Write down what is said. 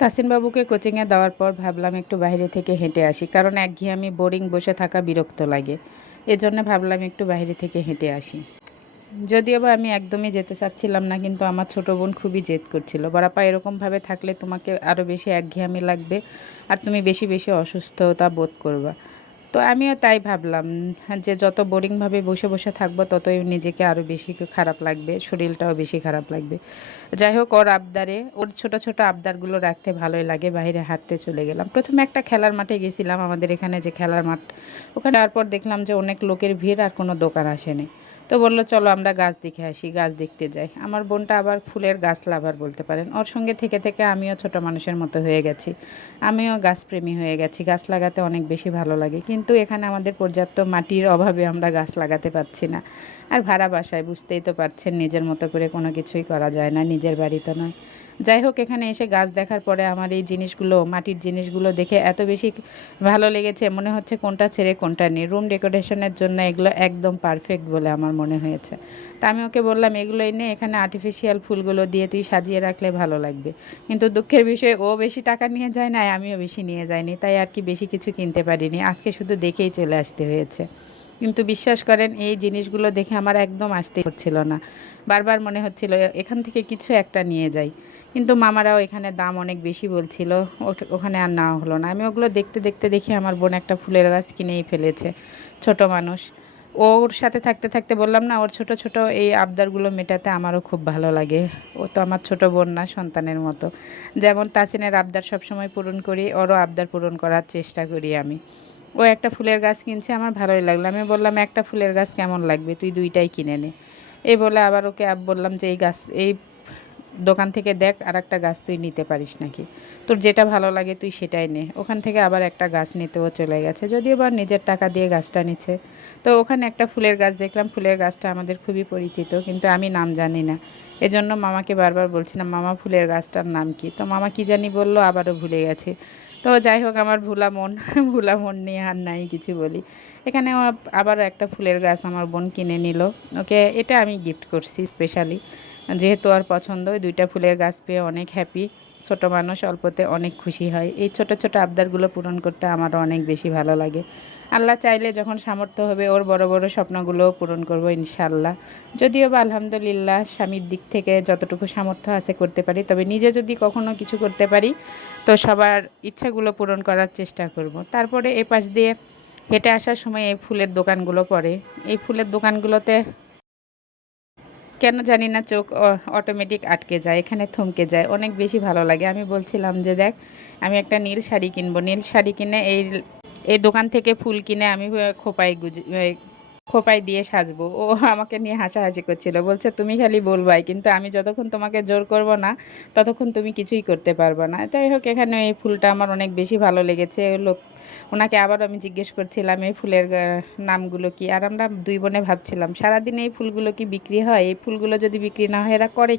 তাসিন বাবুকে কোচিংয়ে দেওয়ার পর ভাবলাম একটু বাইরে থেকে হেঁটে আসি, কারণ একঘেয়েমি বোরিং বসে থাকা বিরক্ত লাগে। এজন্য ভাবলাম একটু বাইরে থেকে হেঁটে আসি। যদিও বা আমি একদমই যেতে চাচ্ছিলাম না, কিন্তু আমার ছোট বোন খুবই জেদ করছিল, বাড়াপা এরকমভাবে থাকলে তোমাকে আরও বেশি একঘেয়েমি লাগবে আর তুমি বেশি বেশি অসুস্থতা বোধ করবা। তো আমিও তাই ভাবলাম যে যত বোরিংভাবে বসে বসে থাকবো ততই নিজেকে আরও বেশি খারাপ লাগবে, শরীরটাও বেশি খারাপ লাগবে। যাই হোক, ওর আবদারে, ওর ছোট ছোট আবদারগুলো রাখতে ভালোই লাগে, বাইরে হাঁটতে চলে গেলাম। প্রথমে একটা খেলার মাঠে গেছিলাম, আমাদের এখানে যে খেলার মাঠ, ওখানে তারপর দেখলাম যে অনেক লোকের ভিড় আর কোনো দোকান আসেনি। তো বললো চলো আমরা গাছ দেখে আসি, গাছ দেখতে যাই। আমার বোনটা আবার ফুলের গাছ লাভার বলতে পারেন, ওর সঙ্গে থেকে থেকে আমিও ছোট মানুষের মতো হয়ে গেছি। আমিও গাছপ্রেমী হয়ে গেছি, গাছ লাগাতে অনেক বেশি ভালো লাগে, কিন্তু এখানে আমাদের পর্যাপ্ত মাটির অভাবে আমরা গাছ লাগাতে পারছি না। আর ভাড়া বাসায় বুঝতেই তো পারছেন, নিজের মতো করে কোনো কিছুই করা যায় না, নিজের বাড়ি তো নয়। যাই হোক, এখানে এসে গাছ দেখার পরে আমার এই জিনিসগুলো, মাটির জিনিসগুলো দেখে এত বেশি ভালো লেগেছে, মনে হচ্ছে কোনটা ছেড়ে কোনটা নেই। রুম ডেকোরেশনের জন্য এগুলো একদম পারফেক্ট বলে আমার মনে হয়েছে। তা আমি ওকে বললাম এগুলো এনে এখানে আর্টিফিশিয়াল ফুলগুলো দিয়ে তুই সাজিয়ে রাখলে ভালো লাগবে। কিন্তু দুঃখের বিষয়, ও বেশি টাকা নিয়ে যায় না, আমিও বেশি নিয়ে যাইনি, তাই আর কি বেশি কিছু কিনতে পারিনি, আজকে শুধু দেখেই চলে আসতে হয়েছে। কিন্তু বিশ্বাস করেন, এই জিনিসগুলো দেখে আমার একদম আসতে হচ্ছিল না, বারবার মনে হচ্ছিল এখান থেকে কিছু একটা নিয়ে যাই। কিন্তু মামারাও এখানে দাম অনেক বেশি বলছিল, ওখানে আর নেওয়া হলো না। আমি ওগুলো দেখতে দেখতে দেখি আমার বোন একটা ফুলের গাছ কিনেই ফেলেছে। ছোট মানুষ, ওর সাথে থাকতে থাকতে বললাম না, ওর ছোট ছোট এই আবদারগুলো মেটাতে আমারও খুব ভালো লাগে। ও তো আমার ছোট বোন না, সন্তানের মতো। যেমন তাসিনের আবদার সবসময় পূরণ করি, ওরও আবদার পূরণ করার চেষ্টা করি আমি। ও একটা ফুলের গাছ কিনছে, আমার ভালোই লাগলো। আমি বললাম একটা ফুলের গাছ কেমন লাগবে, তুই দুইটাই কিনে নে। এই বলে আবার ওকে বললাম যে এই দোকান থেকে দেখ আর একটা গাছ তুই নিতে পারিস নাকি, তোর যেটা ভালো লাগে তুই সেটাই নে। ওখান থেকে আবার একটা গাছ নিতেও চলে গেছে, যদিও বা নিজের টাকা দিয়ে গাছটা নিচ্ছে। তো ওখানে একটা ফুলের গাছ দেখলাম, ফুলের গাছটা আমাদের খুবই পরিচিত, কিন্তু আমি নাম জানি না। এজন্য মামাকে বারবার বলছিলাম, মামা ফুলের গাছটার নাম কি? তো মামা কি জানি বললো, আবারও ভুলে গেছে। তো যাই হোক, আমার ভোলা মন ভোলা মন নিয়ে আর নাই কিছু বলি। এখানে আবারও একটা ফুলের গাছ আমার বোন কিনে নিল, ওকে এটা আমি গিফট করছি স্পেশালি, যেহেতু আর পছন্দ। ওই দুইটা ফুলের গাছ পেয়ে অনেক হ্যাপি। ছোট মানুষ অল্পতে অনেক খুশি হয়, এই ছোট ছোট আবদারগুলো পূরণ করতে আমারও অনেক বেশি ভালো লাগে। আল্লাহ চাইলে যখন সামর্থ্য হবে ওর বড় বড় স্বপ্নগুলোও পূরণ করব ইনশাল্লাহ। যদিও বা আলহামদুলিল্লাহ স্বামীর দিক থেকে যতটুকু সামর্থ্য আছে করতে পারি, তবে নিজে যদি কখনো কিছু করতে পারি তো সবার ইচ্ছাগুলো পূরণ করার চেষ্টা করব। তারপরে এ পাশ দিয়ে হেঁটে আসার সময় এই ফুলের দোকানগুলো পড়ে, এই ফুলের দোকানগুলোতে কেন জানি না চোখ অটোমেটিক আটকে যায়, এখানে থমকে যায়, অনেক বেশি ভালো লাগে। আমি বলছিলাম যে দেখ, আমি একটা নীল শাড়ি কিনবো, নীল শাড়ি কিনে এই এই দোকান থেকে ফুল কিনে আমি খোপায় দিয়ে সাজবো। ও আমাকে নিয়ে হাসাহাসি করছিল, বলছে তুমি খালি বলবাই, কিন্তু আমি যতক্ষণ তোমাকে জোর করব না ততক্ষণ তুমি কিছুই করতে পারবে না। যাই হোক, এখানে এই ফুলটা আমার অনেক বেশি ভালো লেগেছে। ওনাকে আবার আমি জিজ্ঞেস করছিলাম এই ফুলের নামগুলো কি, আর আমরা দুই বোনে ভাবছিলাম সারাদিন এই ফুলগুলো কি বিক্রি হয়, এই ফুলগুলো যদি বিক্রি না হয় এরা করে